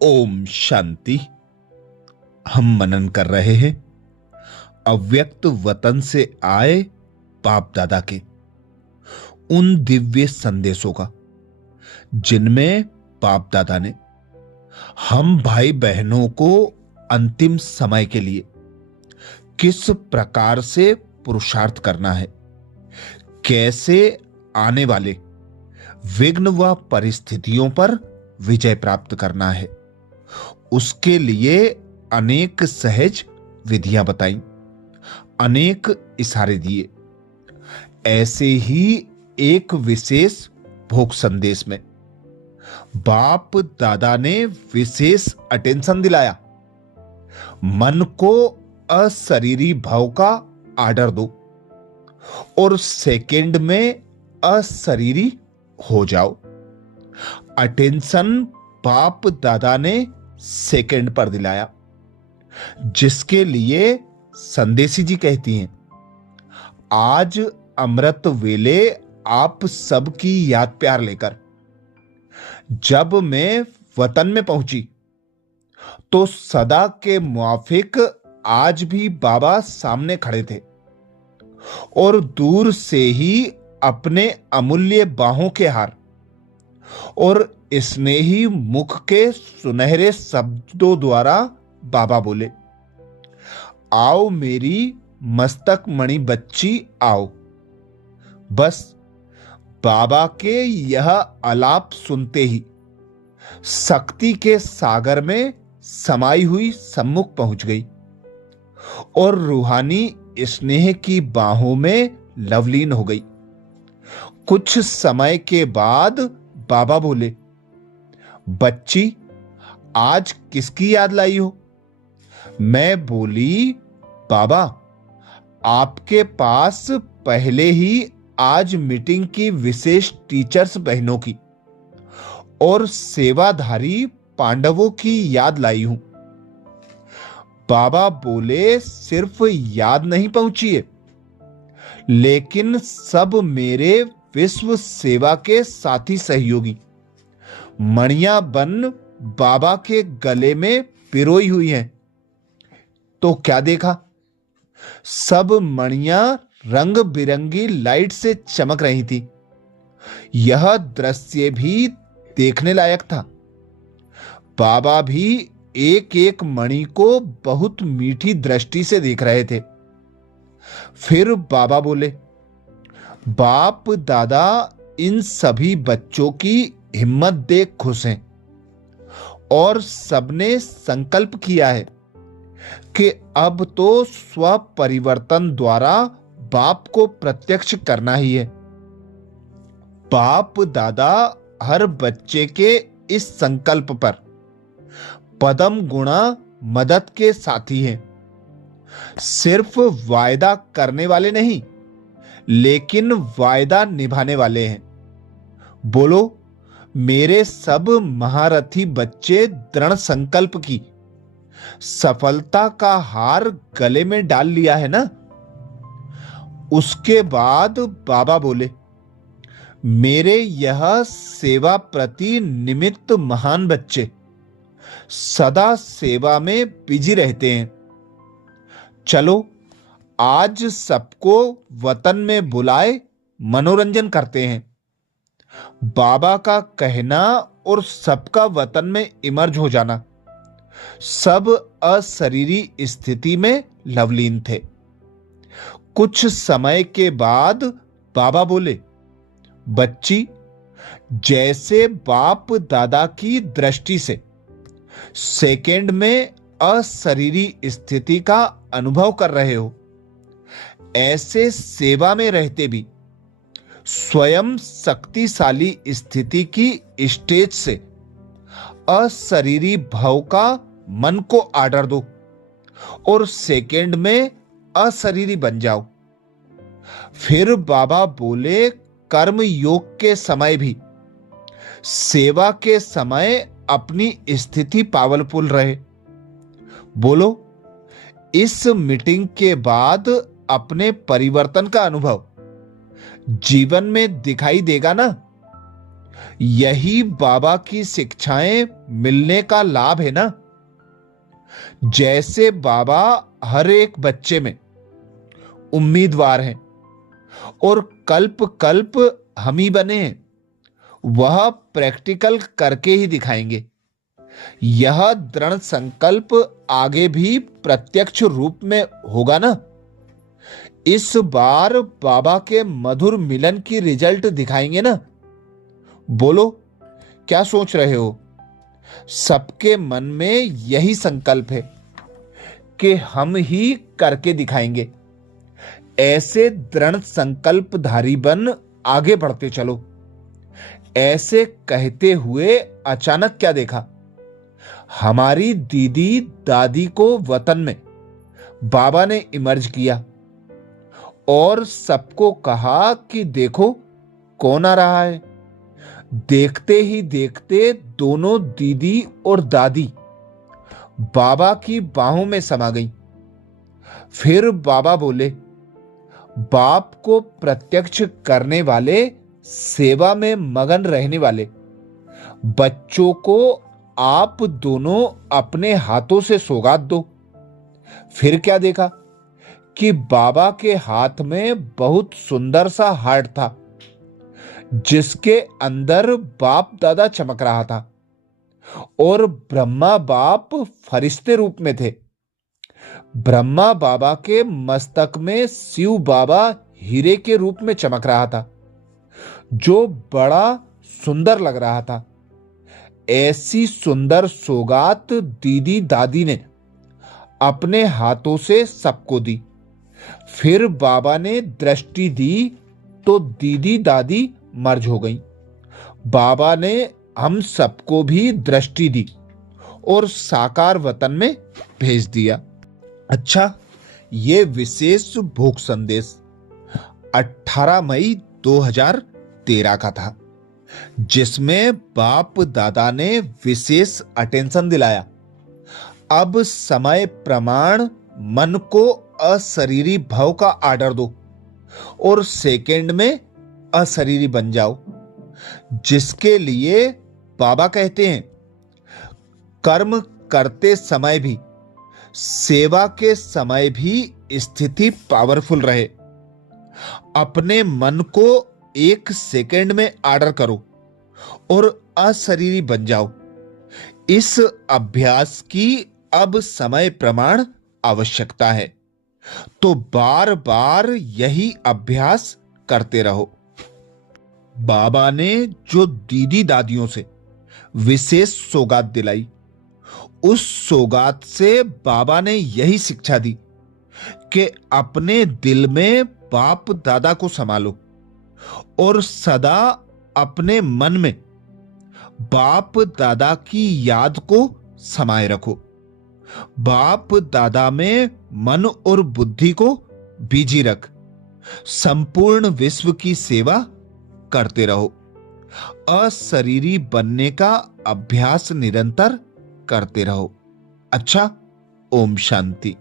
ओम शांति। हम मनन कर रहे हैं अव्यक्त वतन से आए बाप दादा के उन दिव्य संदेशों का, जिनमें बाप दादा ने हम भाई बहनों को अंतिम समय के लिए किस प्रकार से पुरुषार्थ करना है, कैसे आने वाले विघ्न व परिस्थितियों पर विजय प्राप्त करना है, उसके लिए अनेक सहज विधियां बताई, अनेक इशारे दिए। ऐसे ही एक विशेष भोग संदेश में बाप दादा ने विशेष अटेंशन दिलाया। मन को अशरीरी भाव का आर्डर दो और सेकंड में अशरीरी हो जाओ। अटेंशन बाप दादा ने सेकंड पर दिलाया, जिसके लिए संदेशी जी कहती हैं, आज अमृत वेले आप सबकी याद प्यार लेकर जब मैं वतन में पहुंची तो सदा के मुआफिक आज भी बाबा सामने खड़े थे और दूर से ही अपने अमूल्य बाहों के हार और स्नेही मुख के सुनहरे शब्दों द्वारा बाबा बोले, आओ मेरी मस्तक मणि बच्ची आओ। बस बाबा के यह आलाप सुनते ही शक्ति के सागर में समाई हुई सम्मुख पहुंच गई और रूहानी स्नेह की बाहों में लवलीन हो गई। कुछ समय के बाद बाबा बोले, बच्ची आज किसकी याद लाई हो? मैं बोली, बाबा आपके पास पहले ही आज मीटिंग की विशेष टीचर्स बहनों की और सेवाधारी पांडवों की याद लाई हूं। बाबा बोले, सिर्फ याद नहीं पहुंची है, लेकिन सब मेरे विश्व सेवा के साथी सहयोगी मणियां बन बाबा के गले में पिरोई हुई हैं। तो क्या देखा? सब मणियां रंग बिरंगी लाइट से चमक रही थी। यह दृश्य भी देखने लायक था। बाबा भी एक एक मणि को बहुत मीठी दृष्टि से देख रहे थे। फिर बाबा बोले, बाप दादा इन सभी बच्चों की हिम्मत देख खुश हैं और सबने संकल्प किया है कि अब तो स्व परिवर्तन द्वारा बाप को प्रत्यक्ष करना ही है। बाप दादा हर बच्चे के इस संकल्प पर पदम गुणा मदद के साथी हैं। सिर्फ वायदा करने वाले नहीं, लेकिन वायदा निभाने वाले हैं। बोलो, मेरे सब महारथी बच्चे दृढ़ संकल्प की सफलता का हार गले में डाल लिया है ना? उसके बाद बाबा बोले, मेरे यह सेवा प्रति निमित्त महान बच्चे सदा सेवा में बिजी रहते हैं। चलो आज सबको वतन में बुलाए मनोरंजन करते हैं। बाबा का कहना और सबका वतन में इमर्ज हो जाना, सब अशरीरी स्थिति में लवलीन थे। कुछ समय के बाद बाबा बोले, बच्ची जैसे बाप दादा की दृष्टि से सेकंड में अशरीरी स्थिति का अनुभव कर रहे हो, ऐसे सेवा में रहते भी स्वयं शक्तिशाली स्थिति की स्टेज से अशरीरी भाव का मन को आर्डर दो और सेकंड में अशरीरी बन जाओ। फिर बाबा बोले, कर्म योग के समय भी सेवा के समय अपनी स्थिति पावरफुल रहे। बोलो, इस मीटिंग के बाद अपने परिवर्तन का अनुभव जीवन में दिखाई देगा ना? यही बाबा की शिक्षाएं मिलने का लाभ है ना। जैसे बाबा हर एक बच्चे में उम्मीदवार हैं और कल्प कल्प हम ही बने हैं, वह प्रैक्टिकल करके ही दिखाएंगे। यह दृढ़ संकल्प आगे भी प्रत्यक्ष रूप में होगा ना। इस बार बाबा के मधुर मिलन की रिजल्ट दिखाएंगे ना। बोलो, क्या सोच रहे हो? सबके मन में यही संकल्प है कि हम ही करके दिखाएंगे। ऐसे दृढ़ संकल्पधारी बन आगे बढ़ते चलो। ऐसे कहते हुए अचानक क्या देखा? हमारी दीदी दादी को वतन में बाबा ने इमर्ज किया और सबको कहा कि देखो कौन आ रहा है। देखते ही देखते दोनों दीदी और दादी बाबा की बाहों में समा गईं। फिर बाबा बोले, बाप को प्रत्यक्ष करने वाले, सेवा में मगन रहने वाले बच्चों को आप दोनों अपने हाथों से सौगात दो। फिर क्या देखा कि बाबा के हाथ में बहुत सुंदर सा हार्ट था, जिसके अंदर बाप दादा चमक रहा था और ब्रह्मा बाप फरिश्ते रूप में थे। ब्रह्मा बाबा के मस्तक में शिव बाबा हीरे के रूप में चमक रहा था, जो बड़ा सुंदर लग रहा था। ऐसी सुंदर सौगात दीदी दादी ने अपने हाथों से सबको दी। फिर बाबा ने दृष्टि दी तो दीदी दादी मर्ज हो गईं। बाबा ने हम सबको भी दृष्टि दी और साकार वतन में भेज दिया। अच्छा, ये विशेष भोग संदेश 18 मई 2013 का था, जिसमें बाप दादा ने विशेष अटेंशन दिलाया। अब समय प्रमाण मन को अशरीरी भव का आर्डर दो और सेकंड में अशरीरी बन जाओ। जिसके लिए बाबा कहते हैं, कर्म करते समय भी, सेवा के समय भी स्थिति पावरफुल रहे। अपने मन को एक सेकंड में आर्डर करो और अशरीरी बन जाओ। इस अभ्यास की अब समय प्रमाण आवश्यकता है, तो बार बार यही अभ्यास करते रहो। बाबा ने जो दीदी दादियों से विशेष सौगात दिलाई, उस सौगात से बाबा ने यही शिक्षा दी कि अपने दिल में बाप दादा को संभालो और सदा अपने मन में बाप दादा की याद को समाये रखो। बाप दादा में मन और बुद्धि को बीजी रख संपूर्ण विश्व की सेवा करते रहो। अशरीरी बनने का अभ्यास निरंतर करते रहो। अच्छा, ओम शांति।